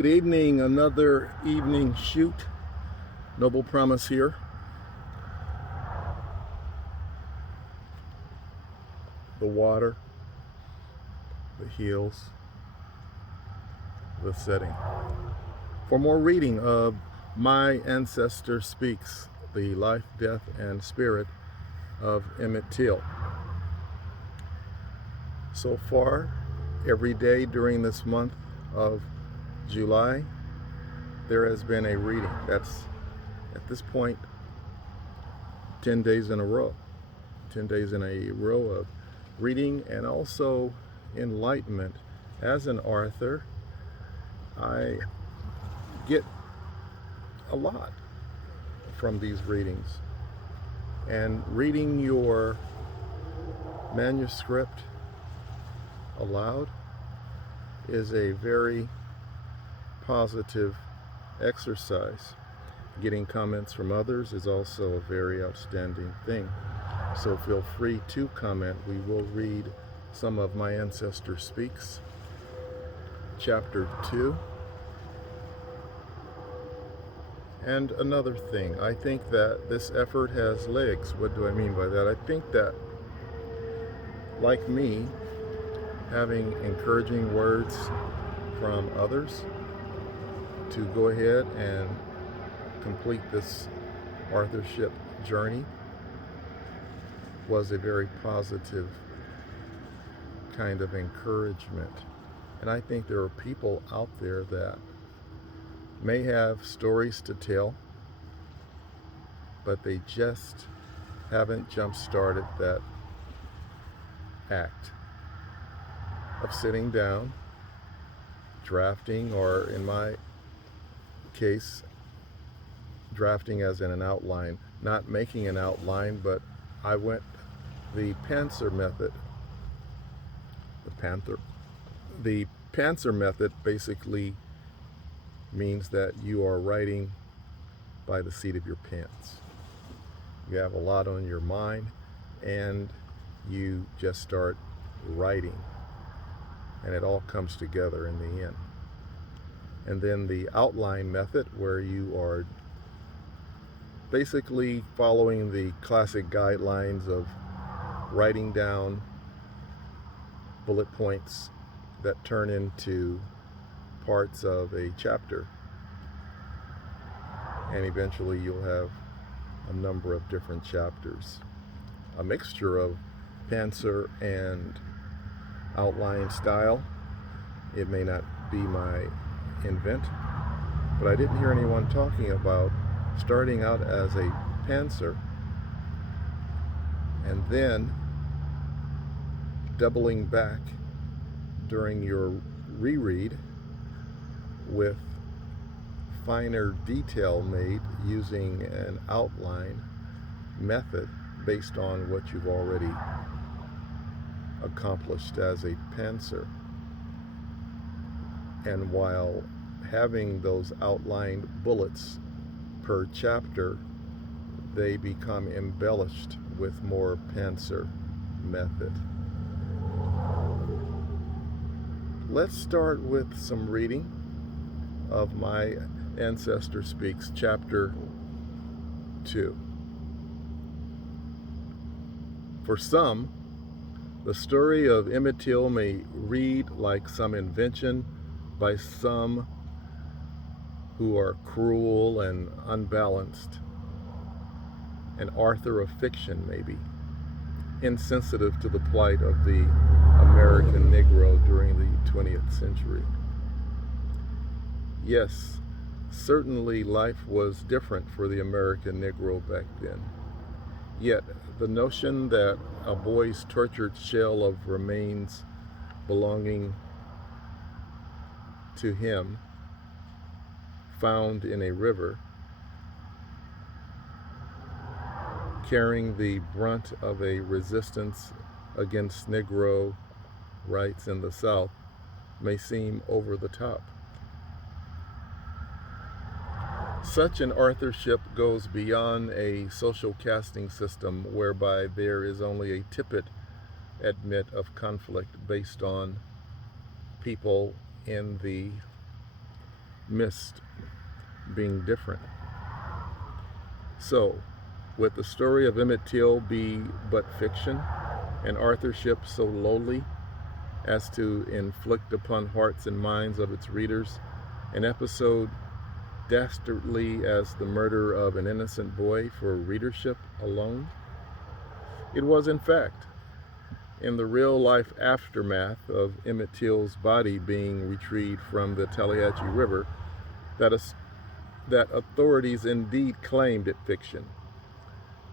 Good evening, another evening shoot. Noble Promise here. The water, the hills, the setting. For more reading of My Ancestor Speaks, the life, death, and spirit of Emmett Till. So far, every day during this month of July, there has been a reading. That's, at this point, 10 days in a row. 10 days in a row of reading and also enlightenment. As an author, I get a lot from these readings. And reading your manuscript aloud is a very positive exercise. Getting comments from others is also a very outstanding thing. So feel free to comment. We will read some of My Ancestor Speaks, Chapter 2. And another thing, I think that this effort has legs. What do I mean by that? I think that, like me, having encouraging words from others to go ahead and complete this authorship journey was a very positive kind of encouragement. And I think there are people out there that may have stories to tell, but they just haven't jump-started that act of sitting down, drafting, or in my case, drafting as in an outline, not making an outline, but I went the Pantser method. The Pantser method basically means that you are writing by the seat of your pants. You have a lot on your mind and you just start writing, and it all comes together in the end. And then the outline method, where you are basically following the classic guidelines of writing down bullet points that turn into parts of a chapter. And eventually you'll have a number of different chapters. A mixture of Pantser and outline style. It may not be my invent, but I didn't hear anyone talking about starting out as a Pantser and then doubling back during your reread with finer detail made using an outline method based on what you've already accomplished as a Pantser. And while having those outlined bullets per chapter, they become embellished with more Pantser method. Let's start with some reading of My Ancestor Speaks, Chapter 2. For some, the story of Emmett Till may read like some invention by some who are cruel and unbalanced, an author of fiction maybe, insensitive to the plight of the American Negro during the 20th century. Yes, certainly life was different for the American Negro back then. Yet, the notion that a boy's tortured shell of remains belonging to him found in a river, carrying the brunt of a resistance against Negro rights in the South, may seem over the top. Such an authorship goes beyond a social casting system whereby there is only a tepid admit of conflict based on people in the missed being different. So, would the story of Emmett Till be but fiction, and authorship so lowly as to inflict upon hearts and minds of its readers an episode dastardly as the murder of an innocent boy for readership alone? It was, in fact, in the real-life aftermath of Emmett Till's body being retrieved from the Tallahatchie River that authorities indeed claimed it fiction,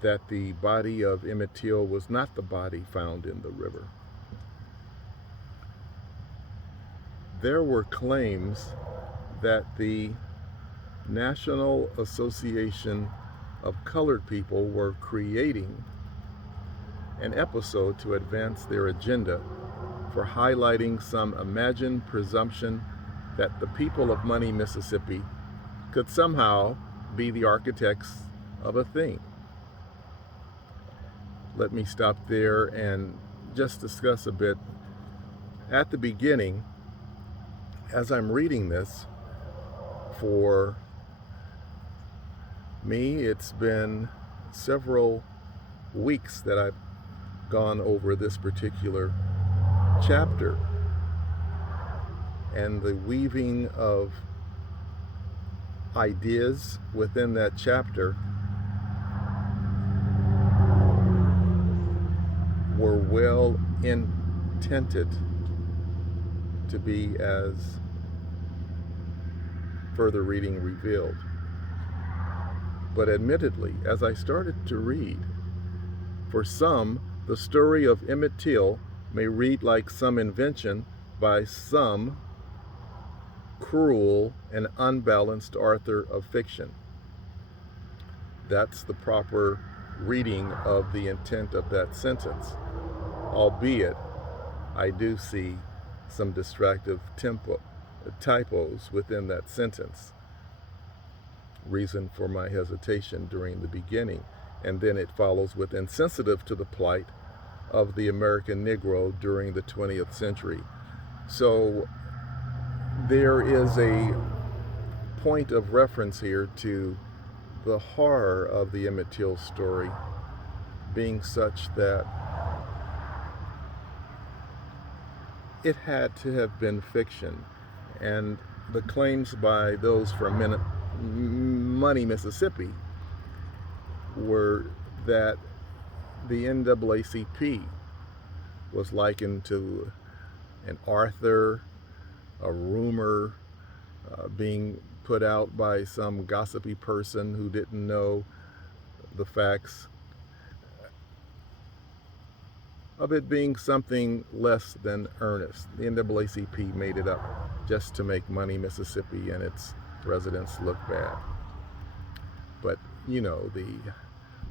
that the body of Emmett Till was not the body found in the river. There were claims that the National Association of Colored People were creating an episode to advance their agenda for highlighting some imagined presumption that the people of Money, Mississippi could somehow be the architects of a thing. Let me stop there and just discuss a bit. At the beginning, as I'm reading this, for me, it's been several weeks that I've gone over this particular chapter, and the weaving of ideas within that chapter were well intended to be as further reading revealed. But admittedly, as I started to read, for some, the story of Emmett Till may read like some invention by some cruel and unbalanced author of fiction. That's the proper reading of the intent of that sentence, albeit I do see some distractive typos within that sentence. Reason for my hesitation during the beginning, and then it follows with insensitive to the plight of the American Negro during the 20th century. So there is a point of reference here to the horror of the Emmett Till story being such that it had to have been fiction, and the claims by those from Money, Mississippi were that the NAACP was likened to an author, a rumor being put out by some gossipy person who didn't know the facts, of it being something less than earnest. The NAACP made it up just to make Money, Mississippi and its residents look bad. But, you know, the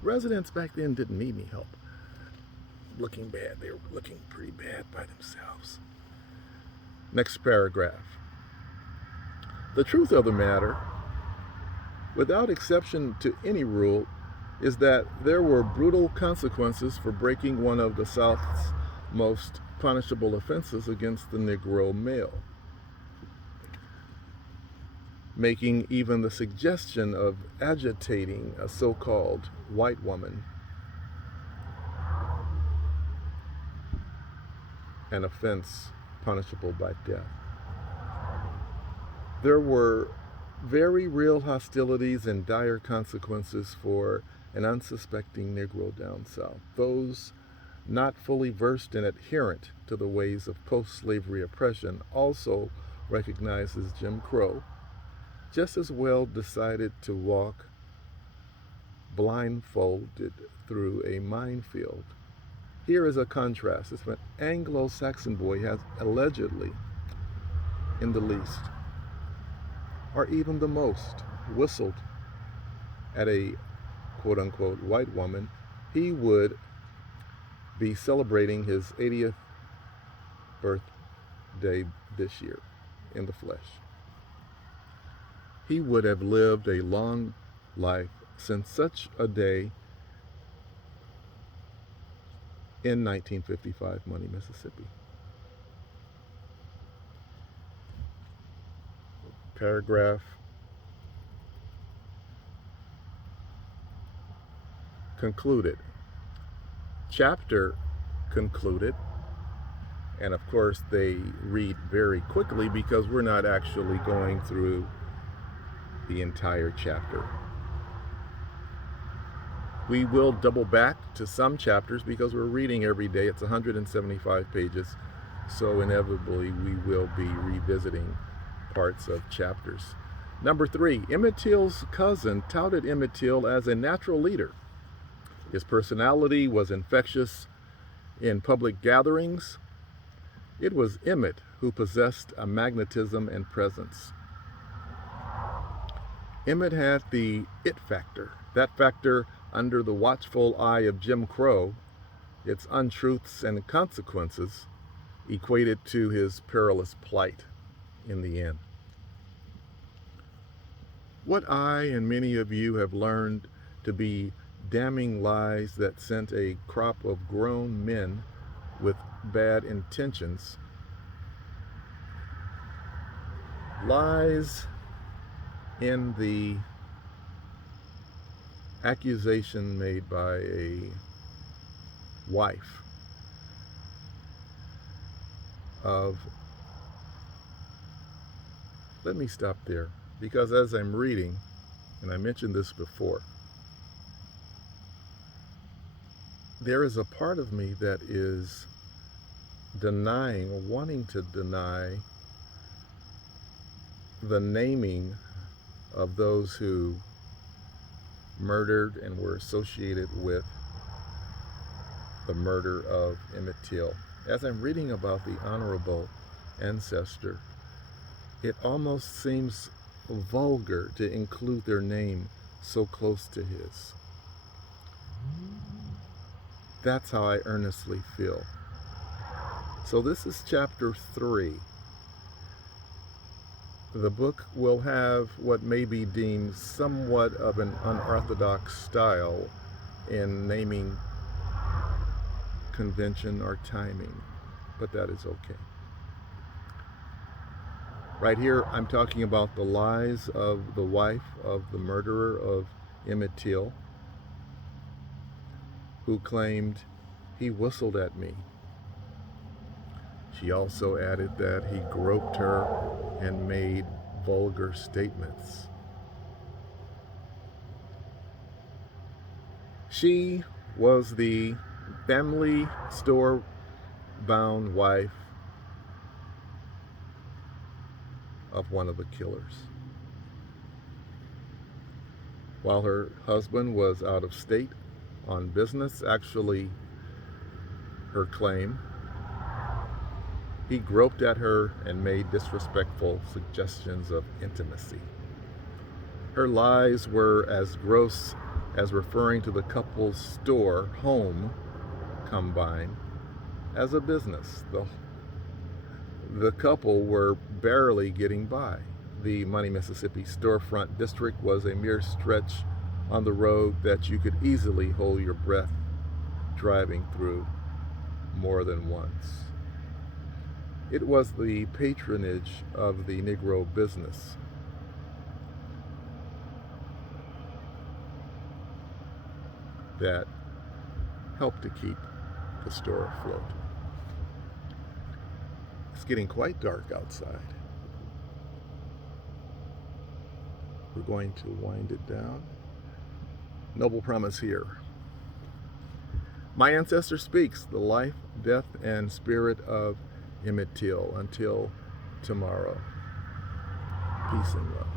residents back then didn't need any help looking bad. They were looking pretty bad by themselves. Next paragraph. The truth of the matter, without exception to any rule, is that there were brutal consequences for breaking one of the South's most punishable offenses against the Negro male. Making even the suggestion of agitating a so-called white woman an offense punishable by death. There were very real hostilities and dire consequences for an unsuspecting Negro down south. Those not fully versed and adherent to the ways of post-slavery oppression also recognizes Jim Crow, just as well decided to walk blindfolded through a minefield. Here is a contrast. If an Anglo-Saxon boy has allegedly, in the least, or even the most, whistled at a quote-unquote white woman, he would be celebrating his 80th birthday this year in the flesh. He would have lived a long life since such a day in 1955 Money, Mississippi. paragraph concluded, chapter concluded, and of course they read very quickly because we're not actually going through the entire chapter. We will double back to some chapters because we're reading every day. It's 175 pages, so inevitably we will be revisiting parts of chapters. Number 3, Emmett Till's cousin touted Emmett Till as a natural leader. His personality was infectious in public gatherings. It was Emmett who possessed a magnetism and presence. Emmett had the it factor. That factor, under the watchful eye of Jim Crow, its untruths and consequences equated to his perilous plight in the end. What I and many of you have learned to be damning lies that sent a crop of grown men with bad intentions, lies in the accusation made by a wife of, let me stop there, because as I'm reading, and I mentioned this before, there is a part of me that is denying or wanting to deny the naming of those who murdered and were associated with the murder of Emmett Till. As I'm reading about the honorable ancestor, it almost seems vulgar to include their name so close to his. That's how I earnestly feel. So this is chapter 3. The book will have what may be deemed somewhat of an unorthodox style in naming convention or timing, but that is okay. Right here, I'm talking about the lies of the wife of the murderer of Emmett Till, who claimed he whistled at me. She also added that he groped her and made vulgar statements. She was the family store-bound wife of one of the killers. While her husband was out of state on business, actually, her claim, he groped at her and made disrespectful suggestions of intimacy. Her lies were as gross as referring to the couple's store, home, combined as a business. The couple were barely getting by. The Money, Mississippi storefront district was a mere stretch on the road that you could easily hold your breath driving through more than once. It was the patronage of the Negro business that helped to keep the store afloat. It's getting quite dark outside. We're going to wind it down. Noble promise here. My ancestor speaks, the life, death, and spirit of Emmett Till. Until tomorrow, peace and love.